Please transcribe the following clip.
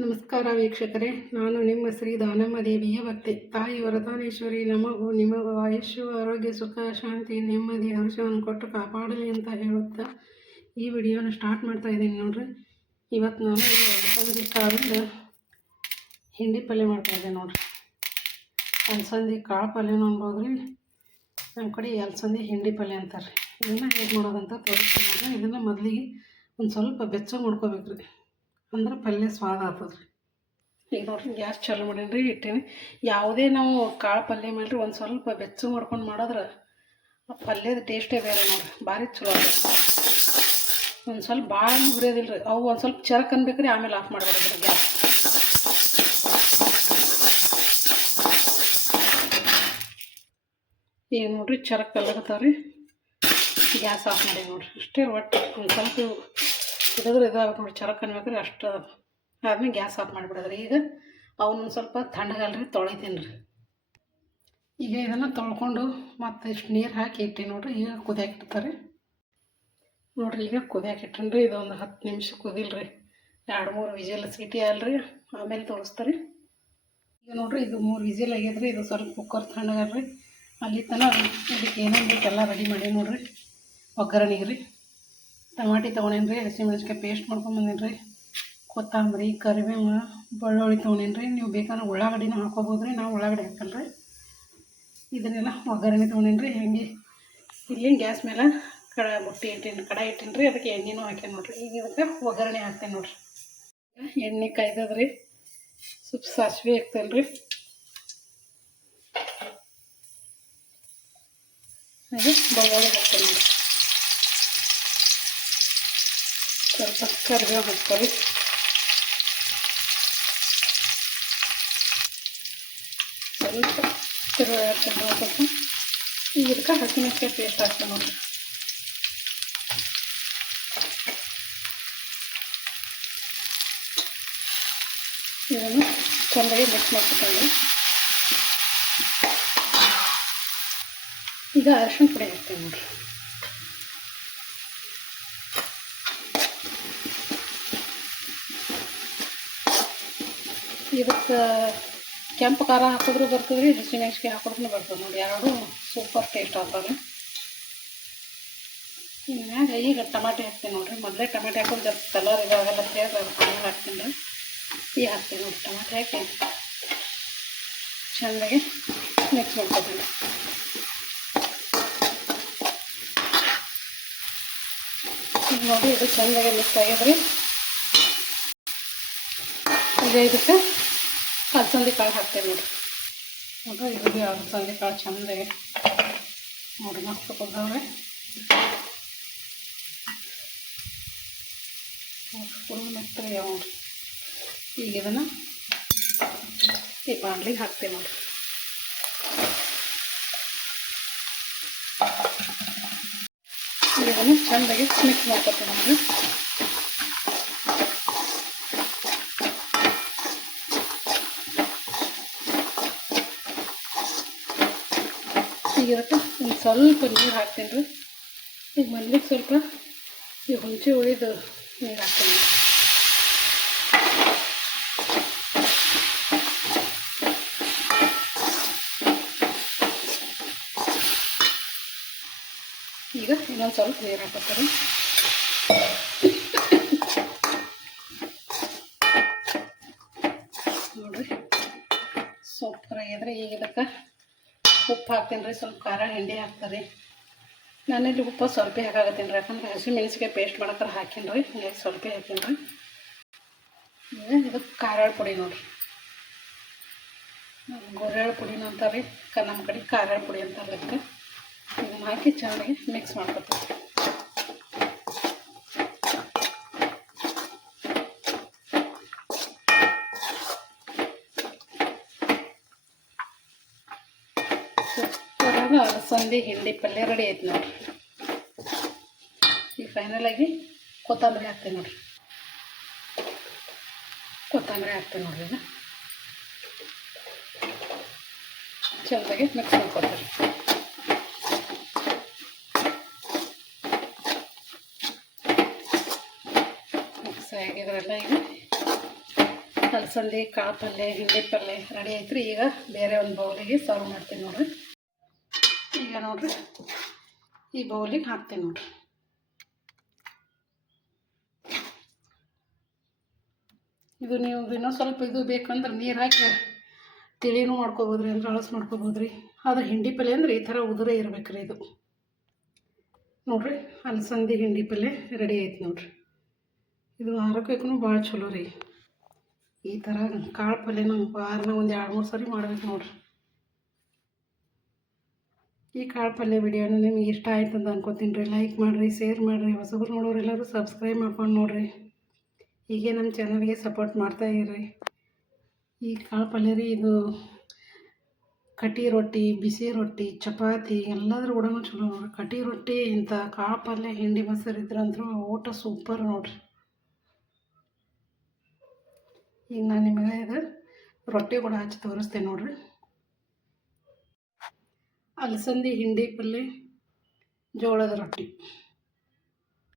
ನಮಸ್ಕಾರ ವೀಕ್ಷಕರೇ, ನಾನು ನಿಮ್ಮ ಶ್ರೀ ದಾನಮ್ಮ ದೇವಿಯ ಭಕ್ತೆ. ತಾಯಿ ವರದಾನೇಶ್ವರಿ ನಮಗೂ ನಿಮಗೂ ಆಯುಷ್ಯ, ಆರೋಗ್ಯ, ಸುಖ, ಶಾಂತಿ, ನೆಮ್ಮದಿ, ಹರ್ಷವನ್ನು ಕೊಟ್ಟು ಕಾಪಾಡಲಿ ಅಂತ ಹೇಳುತ್ತಾ ಈ ವಿಡಿಯೋನ ಸ್ಟಾರ್ಟ್ ಮಾಡ್ತಾ ಇದ್ದೀನಿ ನೋಡ್ರಿ. ಇವತ್ತು ನಾನು ಅಲಸಂದಿ ಕಾಳಿಂದ ಹಿಂಡಿ ಪಲ್ಯ ಮಾಡ್ತಾಯಿದ್ದೆ ನೋಡ್ರಿ. ಅಲಸಂದಿ ಕಾಳು ಪಲ್ಯನೂ ಅನ್ಬೋದು ರೀ, ನಮ್ಮ ಕಡೆ ಅಲಸಂದಿ ಹಿಂಡಿ ಪಲ್ಯ ಅಂತಾರೆ. ಇದನ್ನು ಹೇಗೆ ಮಾಡೋದಂತ ತೋರಿಸ್ತೀನಿ ನೋಡ್ರಿ. ಇದನ್ನು ಮೊದಲಿಗೆ ಒಂದು ಸ್ವಲ್ಪ ಬೆಚ್ಚಗೆ ಮಾಡ್ಕೋಬೇಕು ರೀ, ಅಂದ್ರೆ ಪಲ್ಯ ಸ್ವಾದ ಆಗ್ತದೆ ರೀ. ಈಗ ನೋಡ್ರಿ ಗ್ಯಾಸ್ ಚಾಲು ಮಾಡೀನಿ ರೀ, ಇಟ್ಟೀನಿ. ಯಾವುದೇ ನಾವು ಕಾಳು ಪಲ್ಯ ಮಾಡಿರಿ ಒಂದು ಸ್ವಲ್ಪ ಬೆಚ್ಚಗೆ ಮಾಡ್ಕೊಂಡು ಮಾಡಿದ್ರೆ ಆ ಪಲ್ಯದ ಟೇಸ್ಟೇ ಬೇರೆ ನೋಡ್ರಿ, ಭಾರಿ ಚಲೋ ಆಗ್ತದೆ. ಒಂದು ಸ್ವಲ್ಪ ಭಾಳ ಹುರಿಯೋದಿಲ್ಲ ರೀ, ಅವು ಒಂದು ಸ್ವಲ್ಪ ಚರಕ್ ಅನ್ಬೇಕು ರೀ, ಆಮೇಲೆ ಆಫ್ ಮಾಡ್ಬಿಡೋದ್ರಿ ಗ್ಯಾಸ್. ಈಗ ನೋಡ್ರಿ ಚರಕ್ ಕಲ್ಲಗತ್ತಾವ ರೀ, ಗ್ಯಾಸ್ ಆಫ್ ಮಾಡಿ ನೋಡ್ರಿ. ಅಷ್ಟೇ ಒಟ್ಟು ಒಂದು ಸ್ವಲ್ಪ ಇದಾದ್ರೆ ಇದಾಗಬೇಕು ನೋಡಿ, ಚರಕ್ ಅನ್ಬೇಕು ರೀ, ಅಷ್ಟು ಆದ್ಮೇಲೆ ಗ್ಯಾಸ್ ಆಫ್ ಮಾಡಿಬಿಡೋದ್ರಿ. ಈಗ ಅವನ್ನೊಂದು ಸ್ವಲ್ಪ ತಣ್ಣಗಲ್ರಿ ತೊಳಿತೀನಿ ರೀ. ಈಗ ಇದನ್ನು ತೊಳ್ಕೊಂಡು ಮತ್ತು ಇಷ್ಟು ನೀರು ಹಾಕಿ ಇಟ್ಟು ನೋಡ್ರಿ. ಈಗ ಕುದಿಯಾಕೆ ಇಡ್ತಾರೆ ನೋಡ್ರಿ. ಈಗ ಕುದಿಯಾಕೆ ಇಟ್ಟೇನಿ ರೀ. ಇದೊಂದು 10 ನಿಮಿಷ ಕುದಿಲ್ರಿ, 2-3 ವಿಜಿಲ್ ಸೀಟಿ ಅಲ್ರಿ, ಆಮೇಲೆ ತೋರಿಸ್ತಾರೆ. ಈಗ ನೋಡ್ರಿ ಇದು 3 ವಿಜಿಲ್ ಆಗ್ಯದ್ರಿ. ಇದು ಸ್ವಲ್ಪ ಕುಕ್ಕರ್ ತಣ್ಣಗಲ್ರಿ, ಅಲ್ಲಿ ತನಕ ಇದಕ್ಕೆ ಏನೇನು ಬೇಕೆಲ್ಲ ರೆಡಿ ಮಾಡಿ ನೋಡ್ರಿ. ಒಗ್ಗರಣೆಗೆ ರೀ ಟಮಾಟಿ ತೊಗೊಂಡೇನಿ ರೀ, ಹಸಿಮೆಣ್ಸಿಕಾಯಿ ಪೇಸ್ಟ್ ಮಾಡ್ಕೊಂಬಂದಿನಿ ರೀ, ಕೊತ್ತಂಬರಿ, ಕರಿಬೇವು, ಬೆಳ್ಳುಳ್ಳಿ ತೊಗೊಂಡೇನಿ ರೀ. ನೀವು ಬೇಕಾದ್ರೆ ಉಳ್ಳಾಗಡ್ಡಿನೂ ಹಾಕೋಬೋದು ರೀ, ನಾವು ಉಳ್ಳಾಗಡ್ಡಿ ಹಾಕಲ್ಲ ರೀ. ಇದನ್ನೆಲ್ಲ ಒಗ್ಗರಣೆ ತೊಗೊಂಡೇನಿ ರೀ. ಹಂಗೆ ಇಲ್ಲಿ ಗ್ಯಾಸ್ ಮೇಲೆ ಕಡಾಯಿ ಇಟ್ಟೀನಿ ರೀ, ಅದಕ್ಕೆ ಎಣ್ಣೆನೂ ಹಾಕೇನಿ ನೋಡ್ರಿ. ಈಗ ಇದಕ್ಕೆ ಒಗ್ಗರಣೆ ಹಾಕ್ತೇನೆ ನೋಡ್ರಿ. ಎಣ್ಣೆ ಕಾಯ್ದದ್ರಿ, ಸ್ವಲ್ಪ ಸಾಸಿವೆ ಹಾಕ್ತೇನೆ ರೀ, ಹಾಗೆ ಬೆಳ್ಳುಳ್ಳಿ ಹಾಕ್ತೇನೆ ನೋಡ್ರಿ. ಸ್ವಲ್ಪ ಕರಿಬೇವು ಹಾಕ್ತಾರೆ, ಸ್ವಲ್ಪ ತಿರುಗಾಡ್ತೇನೆ ಸ್ವಲ್ಪ. ಈಗ ಇದಕ್ಕೆ ಹಸಿಮೆಣ್ಸಿಕಾಯಿ ಪೇಸ್ಟ್ ಹಾಕ್ತೇನೆ ನೋಡ್ರಿ. ಇದನ್ನು ಚೆನ್ನಾಗಿ ಮಿಕ್ಸ್ ಮಾಡ್ಕೊತೀನಿ. ಈಗ ಅರಿಶಿಣ ಪುಡಿ ಹಾಕ್ತೇನೆ ನೋಡ್ರಿ. ಇದಕ್ಕೆ ಕೆಂಪು ಖಾರ ಹಾಕಿದ್ರೂ ಬರ್ತದೆ ರೀ, ಹಸಿಮೆಣ್ಸಿಕಾಯಿ ಹಾಕಿದ್ರೂ ಬರ್ತದೆ ನೋಡಿ, ಎರಡು ಸೂಪರ್ ಟೇಸ್ಟ್ ಆಗ್ತವೆ. ಇನ್ಮ್ಯಾಗ ಈಗ ಟಮಾಟೆ ಹಾಕ್ತೀನಿ ನೋಡ್ರಿ. ಮೊದಲೇ ಟಮಾಟೆ ಹಾಕೋದು ಜಸ್ಟ್ ಕಲರ್ ಇದಾಗಲ್ಲ ಸೇರಿ ಆಮೇಲೆ ಹಾಕ್ತೀನಿ ರೀ. ಈಗ ಹಾಕ್ತೀನಿ ನೋಡಿ, ಟಮಾಟೆ ಹಾಕಿ ಚೆಂದಾಗಿ ಮಿಕ್ಸ್ ಮಾಡ್ಕೊತೀನಿ. ಈಗ ನೋಡಿ ಇದು ಚೆಂದಾಗಿ ಮಿಕ್ಸ್ ಆಗ್ಯದ್ರಿ. ಈಗ ಇದಕ್ಕೆ ಅಲಸಂದಿ ಕಾಳು ಹಾಕ್ತೇವೆ ನೋಡಿರಿ. ನೋಡ್ರಿ ಇದು ಭೀ ಅಲಸಂದಿ ಕಾಳು ಚೆಂದಾಗಿ ನೋಡಿ ಮಸ್ತ್ ಕೊಡ್ತಾವ್ರಿ. ಫುಲ್ ಮೆತ್ತಗೆ ಯಾವ ನೋಡಿರಿ. ಈಗ ಇದನ್ನು ಈ ಬಾಣಲಿಗೆ ಹಾಕ್ತೇವೆ ನೋಡಿರಿ. ಇದನ್ನು ಚೆಂದಾಗಿ ಮಿಕ್ಸ್ ಮಾಡ್ಕೊತೇವೆ ನೋಡಿರಿ. ಈಗ ಇದಕ್ಕೆ ಒಂದು ಸ್ವಲ್ಪ ನೀರು ಹಾಕ್ತೀನಿ ರೀ. ಈಗ ಮೊದಲಿಗೆ ಸ್ವಲ್ಪ ಈ ಹುಣಸೆ ಹುಳಿದು ನೀರು ಹಾಕ್ತೀನಿ. ಈಗ ಇನ್ನೊಂದು ಸ್ವಲ್ಪ ನೀರು ಹಾಕೋತಾರೆ. ನೋಡಿರಿ ಸೂಪರ್ ಆಗ್ಯದ್ರಿ. ಈಗ ಇದಕ್ಕೆ ಉಪ್ಪು ಹಾಕ್ತೀನಿ ರೀ, ಸ್ವಲ್ಪ ಖಾರ ಹಿಂಡಿ ಹಾಕ್ತಾರೆ. ನಾನಿಲ್ಲಿ ಉಪ್ಪು ಸ್ವಲ್ಪ ಹಾಕಾಗತ್ತೀನಿ ರೀ, ಯಾಕಂದ್ರೆ ಹಸಿಮೆಣ್ಸಿಕಾಯಿ ಪೇಸ್ಟ್ ಮಾಡಕ್ಕೆ ಹಾಕೀನಿ ರೀ, ಹಿಂಗಾಗಿ ಸ್ವಲ್ಪ ಹಾಕೀನಿ ರೀ. ಈಗ ಇದಕ್ಕೆ ಖಾರಾಳ ಪುಡಿ ನೋಡಿರಿ, ಗೋರಾಳ ಪುಡಿನ ಅಂತಾರೆ ರೀ, ನಮ್ಮ ಕಡೆ ಖಾರಾಳ ಪುಡಿ ಅಂತಾರೆ. ಅದಕ್ಕೆ ಇದನ್ನು ಹಾಕಿ ಚೆನ್ನಾಗಿ ಮಿಕ್ಸ್ ಮಾಡ್ಕೊತೀವಿ. ಸೂಪರಾದ ಅಲಸಂದಿ ಹಿಂಡಿ ಪಲ್ಯ ರೆಡಿ ಆಯ್ತು ನೋಡಿರಿ. ಈಗ ಫೈನಲಾಗಿ ಕೊತ್ತಂಬರಿ ಹಾಕ್ತೀನಿ ನೋಡಿರಿ. ಕೊತ್ತಂಬರಿ ಹಾಕ್ತೀನಿ ನೋಡಿರಿ. ಈಗ ಚೆನ್ನಾಗಿ ಮಿಕ್ಸ್ ಮಾಡ್ಕೊತೀರಿ. ಮಿಕ್ಸ್ ಆಗಿದ್ರಲ್ಲ ಈಗ ಅಲಸಂದಿ ಕಾಳು ಪಲ್ಯ ಹಿಂಡಿ ಪಲ್ಯ ರೆಡಿ ಐತ್ರಿ. ಈಗ ಬೇರೆ ಒಂದು ಬೌಲಿಗೆ ಸರ್ವ್ ಮಾಡ್ತೀನಿ ನೋಡಿರಿ. ಈಗ ನೋಡಿರಿ ಈ ಬೌಲಿಗೆ ಹಾಕ್ತೀನಿ ನೋಡಿರಿ. ಇದು ನೀವು ಇನ್ನೂ ಸ್ವಲ್ಪ ಇದು ಬೇಕಂದ್ರೆ ನೀರು ಹಾಕಿ ತಿಳಿನೂ ಮಾಡ್ಕೊಬೋದ್ರಿ, ಅಂದ್ರೆ ಅಳಸು ಮಾಡ್ಕೊಬೋದ್ರಿ. ಆದರೆ ಹಿಂಡಿ ಪಲ್ಯ ಅಂದ್ರೆ ಈ ಥರ ಉದುರೇ ಇರ್ಬೇಕ್ರಿ. ಇದು ನೋಡಿರಿ ಅಲಸಂದಿ ಹಿಂಡಿ ಪಲ್ಯ ರೆಡಿ ಐತೆ ನೋಡಿರಿ. ಇದು ಆರೋಗ್ಯಕ್ಕೂ ಭಾಳ ಚಲೋ ರೀ. ಈ ಥರ ಕಾಳು ಪಲ್ಯ ನಮ್ಮ ವಾರನ ಒಂದು 2-3 ಸರಿ ಮಾಡ್ಬೇಕು ನೋಡಿರಿ. ಈ ಕಾಳು ಪಲ್ಯ ವಿಡಿಯೋನ ನಿಮಗೆ ಇಷ್ಟ ಆಯ್ತು ಅಂತ ಅನ್ಕೋತೀನಿ ರೀ. ಲೈಕ್ ಮಾಡಿರಿ, ಶೇರ್ ಮಾಡಿರಿ. ಹೊಸಬ್ರು ನೋಡೋರೆಲ್ಲರೂ ಸಬ್ಸ್ಕ್ರೈಬ್ ಮಾಡ್ಕೊಂಡು ನೋಡಿರಿ. ಹೀಗೆ ನಮ್ಮ ಚಾನಲ್ಗೆ ಸಪೋರ್ಟ್ ಮಾಡ್ತಾಯಿರ್ರಿ. ಈ ಕಾಳು ಪಲ್ಯ ರೀ, ಇದು ಕಟ್ಟಿ ರೊಟ್ಟಿ, ಬಿಸಿ ರೊಟ್ಟಿ, ಚಪಾತಿ ಎಲ್ಲದ್ರ ಕೂಡ ಚಲೋ ನೋಡಿರಿ. ಕಟ್ಟಿ ರೊಟ್ಟಿ ಇಂಥ ಕಾಳು ಪಲ್ಯ ಹಿಂಡಿ ಮೊಸರು ಇದ್ರಂದ್ರೂ ಊಟ ಸೂಪರ್ ನೋಡಿರಿ. ಈಗ ನಾನು ನಿಮಗೆ ಇದು ರೊಟ್ಟಿ ಕೂಡ ಹಚ್ಚಿ ತೋರಿಸ್ತೇನೆ ನೋಡಿರಿ. ಅಲಸಂದಿ ಹಿಂಡಿ ಪಲ್ಯ ಜೋಳದ ರೊಟ್ಟಿ.